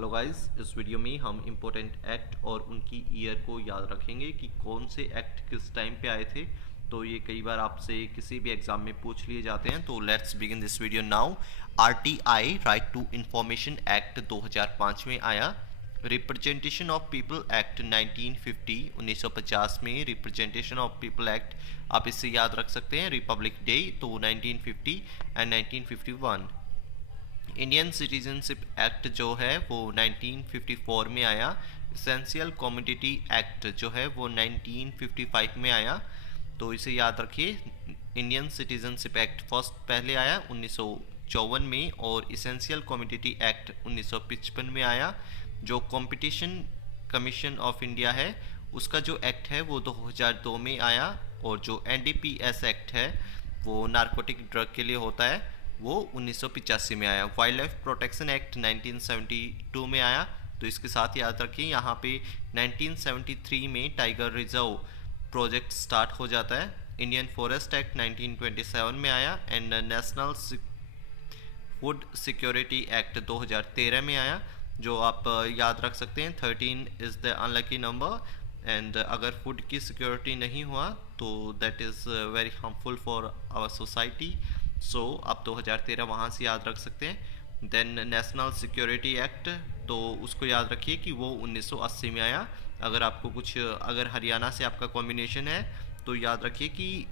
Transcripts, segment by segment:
Hello guys, इस video में हम इम्पोर्टेंट एक्ट और उनकी ईयर को याद रखेंगे कि कौन से एक्ट किस टाइम पे आए थे। तो ये कई बार आपसे किसी भी एग्जाम में पूछ लिए जाते हैं। तो let's begin this video now. RTI right to information act 2005 में आया। रिप्रेजेंटेशन ऑफ पीपल एक्ट 1950 1950 में रिप्रेजेंटेशन ऑफ पीपल एक्ट, आप इससे याद रख सकते हैं रिपब्लिक डे, तो 1950 एंड 1951। इंडियन सिटीजनशिप एक्ट जो है वो 1954 में आया। एसेंशियल कमोडिटी एक्ट जो है वो 1955 में आया। तो इसे याद रखिए, इंडियन सिटीजनशिप एक्ट फर्स्ट पहले आया 1954 में, और एसेंशियल कमोडिटी एक्ट 1955 में आया। जो कंपटीशन कमीशन ऑफ इंडिया है उसका जो एक्ट है वो 2002 में आया, और जो एनडीपीएस एक्ट है वो नारकोटिक ड्रग के लिए होता है, वो 1985 में आया। वाइल्ड लाइफ प्रोटेक्शन एक्ट 1972 में आया। तो इसके साथ याद रखिए यहाँ पे 1973 में टाइगर रिजर्व प्रोजेक्ट स्टार्ट हो जाता है। इंडियन फॉरेस्ट एक्ट 1927 में आया, and national food security act 2013 में आया। जो आप याद रख सकते हैं, 13 is the unlucky number, and अगर फूड की सिक्योरिटी नहीं हुआ तो that is very harmful for our society. So आप 2013 वहाँ से याद रख सकते हैं। देन नेशनल सिक्योरिटी एक्ट, तो उसको याद रखिए कि वो 1980 में आया। अगर हरियाणा से आपका कॉम्बिनेशन है तो याद रखिए कि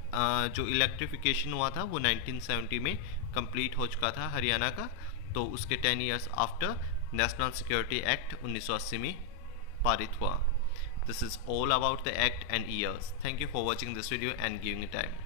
जो इलेक्ट्रिफिकेशन हुआ था वो 1970 में कंप्लीट हो चुका था हरियाणा का। तो उसके 10 years after national security act 1980 में पारित हुआ। This is all about the act and years. Thank you for watching this video and giving time.